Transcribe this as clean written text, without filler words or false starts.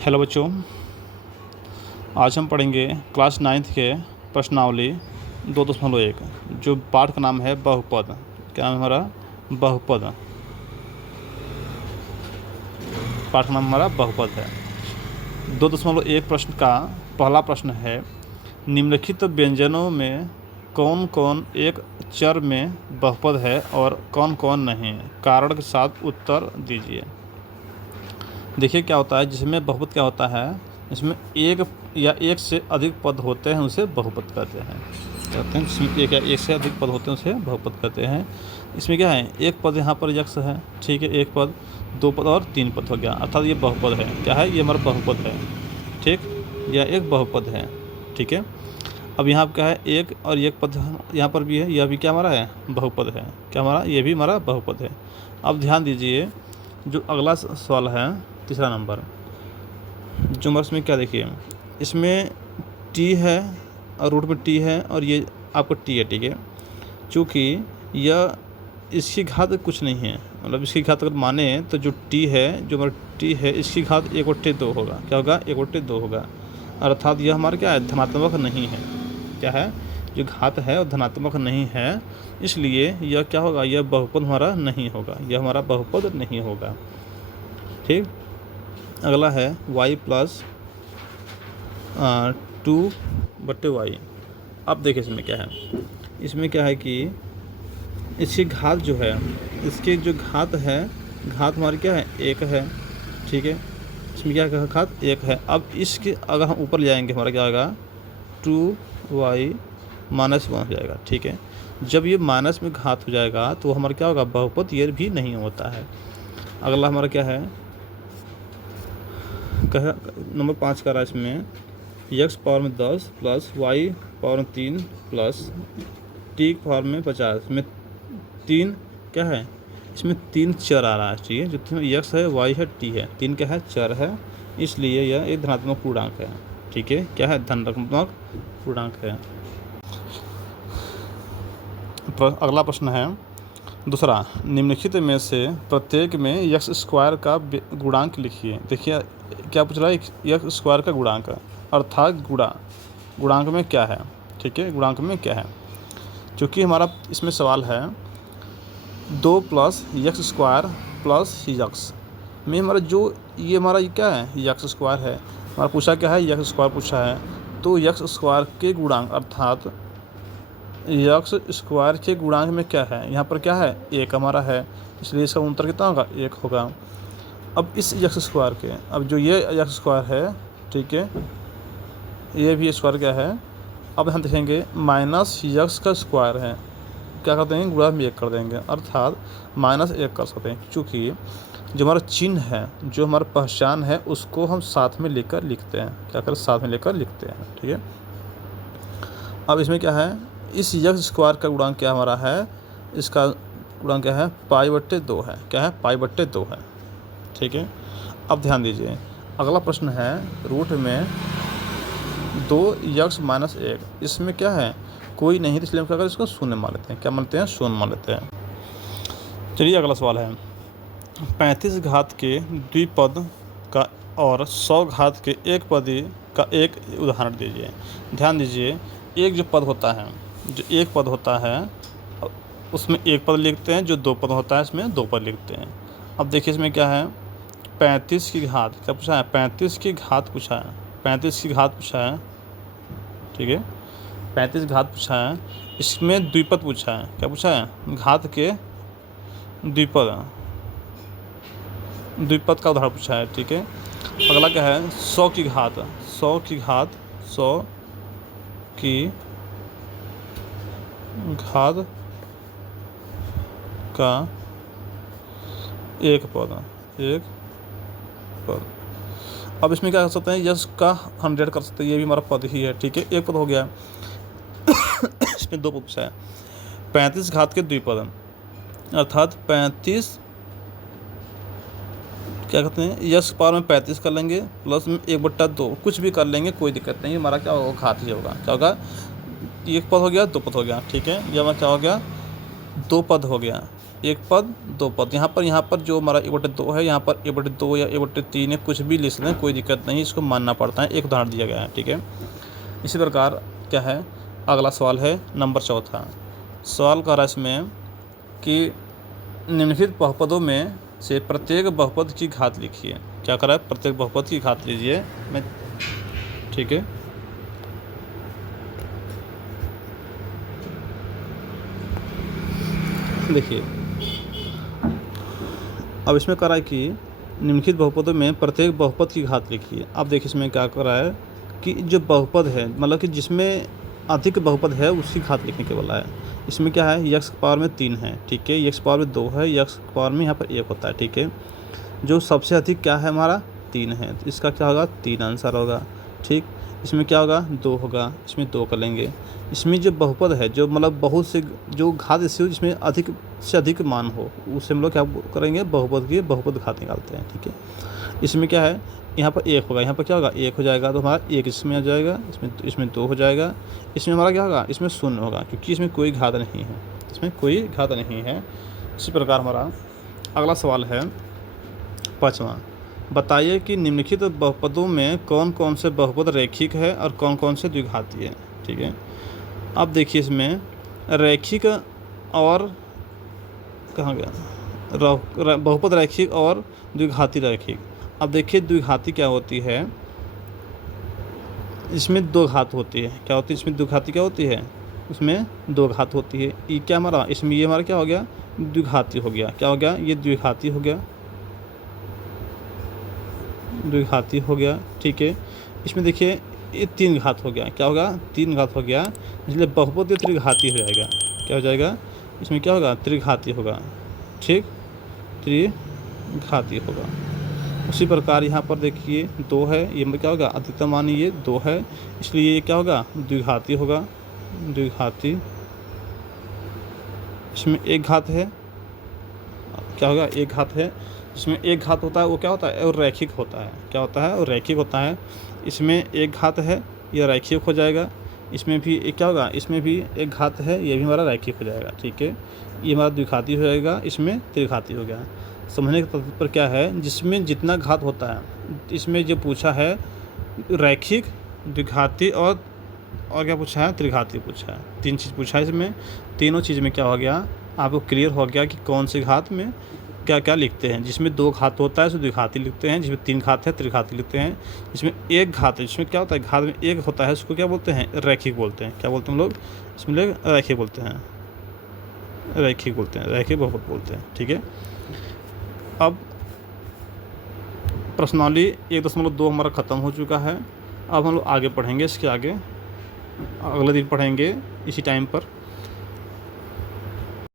Hello बच्चों, आज हम पढ़ेंगे क्लास 9th के प्रश्नावली 2.1 जो पाठ का नाम है बहुपद। क्या नाम है हमारा? बहुपद। पाठ का नाम हमारा बहुपद है। 2.1 प्रश्न का पहला प्रश्न है, निम्नलिखित व्यंजनों में कौन कौन एक चर में बहुपद है और कौन कौन नहीं? कारण के साथ उत्तर दीजिए। देखिए क्या होता है, जिसमें बहुपद क्या होता है, इसमें एक या एक से अधिक पद होते हैं उसे बहुपद कहते हैं। जिसमें एक या एक से अधिक पद होते हैं उसे बहुपद कहते हैं। इसमें क्या है, एक पद यहाँ पर यक्ष है, ठीक है, एक पद, दो पद और तीन पद हो गया, अर्थात ये बहुपद है। क्या है? ये हमारा बहुपद है, ठीक, यह एक बहुपद है, ठीक है। अब यहाँ पर क्या है, एक और एक पद यहाँ पर भी है, यह भी क्या हमारा है? बहुपद है। क्या हमारा? ये भी हमारा बहुपद है। अब ध्यान दीजिए, जो अगला सवाल है तीसरा नंबर, जो नंबर में क्या देखिए, इसमें टी है और रूट में टी है और ये आपका टी है, ठीक है। चूँकि यह इसकी घात कुछ नहीं है, मतलब इसकी घात अगर माने तो जो टी है, जो हमारा टी है, इसकी घात 1/2 होगा। क्या होगा? 1/2 होगा, अर्थात यह हमारा क्या है? धनात्मक नहीं है। क्या है? जो घात है वो धनात्मक नहीं है, इसलिए यह क्या होगा? यह बहुपद हमारा नहीं होगा, यह हमारा बहुपद नहीं होगा, ठीक। अगला है y प्लस 2/y। अब देखिए इसमें क्या है, इसमें क्या है कि इसकी घात जो है, इसकी जो घात है, घात हमारी क्या है? 1 है, ठीक है। इसमें क्या है? घात 1 है। अब इसके अगर हम ऊपर ले जाएंगे, हमारा क्या होगा? 2y -1 हो जाएगा, ठीक है। जब ये माइनस में घात हो जाएगा तो हमारा क्या होगा? बहुपद ये भी नहीं होता है। अगला हमारा क्या है, नंबर 5 का रहा है इसमें, x पावर में 10 प्लस y पावर में 3 प्लस t पावर में 50। इसमें 3 क्या है? इसमें 3 चर आ रहा है, ठीक है। जितने x है, y है, t है, 3 क्या है? चर है, इसलिए यह एक धनात्मक पूर्णांक है, ठीक है। क्या है? धनात्मक पूर्णांक है। अगला प्रश्न है दूसरा, निम्नलिखित में से प्रत्येक में x² का गुणांक लिखिए। देखिए क्या पूछ रहा है, x² का गुणांक, अर्थात गुणांक में क्या है, ठीक है, गुणांक में क्या है। क्योंकि हमारा इसमें सवाल है 2 + x² + x में हमारा जो ये हमारा क्या है? x² है, हमारा पूछा क्या है? x² पूछा है, तो x² के गुणांक अर्थात x² के गुणांक में क्या है? यहाँ पर क्या है? 1 हमारा है, इसलिए इसका उत्तर कितना होगा? 1 होगा। अब इस x² के, अब जो ये x² है, ठीक है, ये भी स्क्वायर क्या है? अब हम देखेंगे -x का स्क्वायर है, क्या कर देंगे? गुणा में 1 कर देंगे, अर्थात -1 कर सकते हैं। चूँकि जो हमारा चिन्ह है, जो हमारा पहचान है, उसको हम साथ में लेकर लिखते हैं। क्या करें? साथ में लेकर लिखते हैं, ठीक है। अब इसमें क्या है, इस x² का गुणांक क्या हमारा है? इसका गुणांक क्या है? π/2 है। क्या है? π/2 है, ठीक है। अब ध्यान दीजिए, अगला प्रश्न है रूट में 2x - 1। इसमें क्या है? कोई नहीं, तो इसलिए हम क्या करें? इसको शून्य मान लेते हैं। क्या मानते हैं? शून्य मान लेते हैं। चलिए अगला सवाल है, 35 घात के द्विपद का और 100 घात के एक पदी का एक उदाहरण दीजिए। ध्यान दीजिए, एक जो पद होता है, जो एक पद होता है, उसमें एक पद लिखते हैं, जो 2 पद होता है इसमें 2 पद लिखते हैं। अब देखिए इसमें क्या है, 35 की घात क्या पूछा है? 35 की घात पूछा है, 35 की घात पूछा है, ठीक है, 35 घात पूछा है। इसमें द्विपद पूछा है। क्या पूछा है? घात के द्विपद, द्विपद का उदाहरण पूछा है, ठीक है। अगला क्या है? 100 की घात, 100 की घात, 100 की घात का एक पद, एक पद। अब इसमें क्या कर सकते हैं? यश का 100 कर सकते हैं, ये भी हमारा पद ही है, ठीक है, एक पद हो गया। इसमें 2 पद पूछा है, 35 घात के द्विपद, अर्थात 35 क्या कहते हैं? यश पावर में 35 कर लेंगे, प्लस में 1/2 कुछ भी कर लेंगे, कोई दिक्कत नहीं, हमारा क्या होगा? घात ही होगा। क्या होगा? एक पद हो गया, 2 पद हो गया, ठीक है। ये हमारा क्या हो गया? 2 पद हो गया, एक पद दो पद। यहाँ पर जो हमारा 1/2 है, यहाँ पर 1/2 या 1/3 है, कुछ भी लिख लें, कोई दिक्कत नहीं, इसको मानना पड़ता है। एक उदाहरण दिया गया है, ठीक है। इसी प्रकार क्या है, अगला सवाल है नंबर 4। सवाल कह रहा है इसमें कि निम्नलिखित बहुपदों में से प्रत्येक बहुपद की घात लिखिए। क्या करा है, प्रत्येक बहुपद की घात लीजिए मैं, ठीक है। देखिए अब इसमें करा है कि निम्नलिखित बहुपदों में प्रत्येक बहुपद की घात लिखिए। अब देखिए इसमें क्या करा है कि जो बहुपद है, मतलब कि जिसमें अधिक बहुपद है उसकी घात लिखने के बोला है। इसमें क्या है, यक्स पावर में 3 है, ठीक है, यक्स पावर में 2 है, यक्स पावर में यहाँ पर 1 होता है, ठीक है। जो सबसे अधिक क्या है हमारा 3 है, तो इसका क्या होगा 3 आंसर होगा, ठीक। इसमें क्या होगा 2 होगा, इसमें 2 कर लेंगे। इसमें जो बहुपद है, जो मतलब बहुत से जो घात ऐसी हो जिसमें अधिक से अधिक मान हो, उससे हम लोग क्या करेंगे, बहुपद की बहुपद घात निकालते हैं, ठीक है। इसमें क्या है, यहाँ पर 1 होगा, यहाँ पर क्या होगा 1 हो जाएगा, तो हमारा 1 इसमें आ जाएगा, इसमें 2 हो जाएगा, इसमें हमारा क्या होगा, इसमें 0 होगा, क्योंकि इसमें कोई घात नहीं है, इसमें कोई घात नहीं है। इसी प्रकार हमारा अगला सवाल है 5वां। बताइए कि निम्नलिखित बहुपदों में कौन कौन से बहुपद रैखिक है और कौन कौन से द्विघाती है, ठीक है। अब देखिए इसमें रैखिक और कहाँ गया, बहुपद रैखिक और द्विघाती रैखिक। अब देखिए द्विघाती क्या होती है, इसमें 2 घात होती है। क्या होती है इसमें द्विघाती, क्या होती है, इसमें 2 घात होती है। ये क्या हमारा, इसमें ये हमारा क्या हो गया, द्विघाती हो गया। क्या हो गया, ये द्विघाती हो गया, द्विघाती हो गया, ठीक है। इसमें देखिए ये 3 घात हो गया। क्या होगा, 3 घात हो गया, इसलिए बहुपद त्रिघाती हो जाएगा। क्या हो जाएगा, इसमें क्या होगा, त्रिघाती होगा, ठीक, त्रिघाती होगा। उसी प्रकार यहाँ पर देखिए 2 है, ये में क्या होगा, अधिकतम मान ये 2 है, इसलिए ये क्या होगा, द्विघाती होगा, द्विघाती। इसमें 1 घात है, क्या होगा, 1 घात है। इसमें 1 घात होता है वो क्या होता है, और रैखिक होता है। क्या होता है, और रैखिक होता है। इसमें 1 घात है, यह रैखिक हो जाएगा। इसमें भी एक क्या होगा, इसमें भी 1 घात है, ये भी हमारा रैखिक हो जाएगा, ठीक है। ये हमारा द्विघाती हो जाएगा, इसमें त्रिघाती हो गया। समझने का तात्पर्य क्या है, जिसमें जितना घात होता है, इसमें जो पूछा है रैखिक, द्विघाती और क्या पूछा है, त्रिघाती पूछा है। 3 चीज़ पूछा है इसमें। तीनों चीज़ में क्या हो गया, आपको क्लियर हो गया कि कौन से घात में क्या क्या लिखते हैं। जिसमें 2 घात होता है उसको द्विघाती लिखते हैं, जिसमें 3 घात है त्रिघाती लिखते हैं, जिसमें 1 घात है, जिसमें क्या होता है, घात में 1 होता है, उसको क्या बोलते हैं, रैखिक बोलते हैं। क्या बोलते हैं हम लोग, इसमें लोग रैखिक बोलते हैं, रैखिक बोलते हैं, रैखिक बहुपद बोलते हैं, ठीक है। अब प्रश्नावली 1.2 हमारा ख़त्म हो चुका है। अब हम लोग आगे पढ़ेंगे, इसके आगे अगले दिन पढ़ेंगे इसी टाइम पर।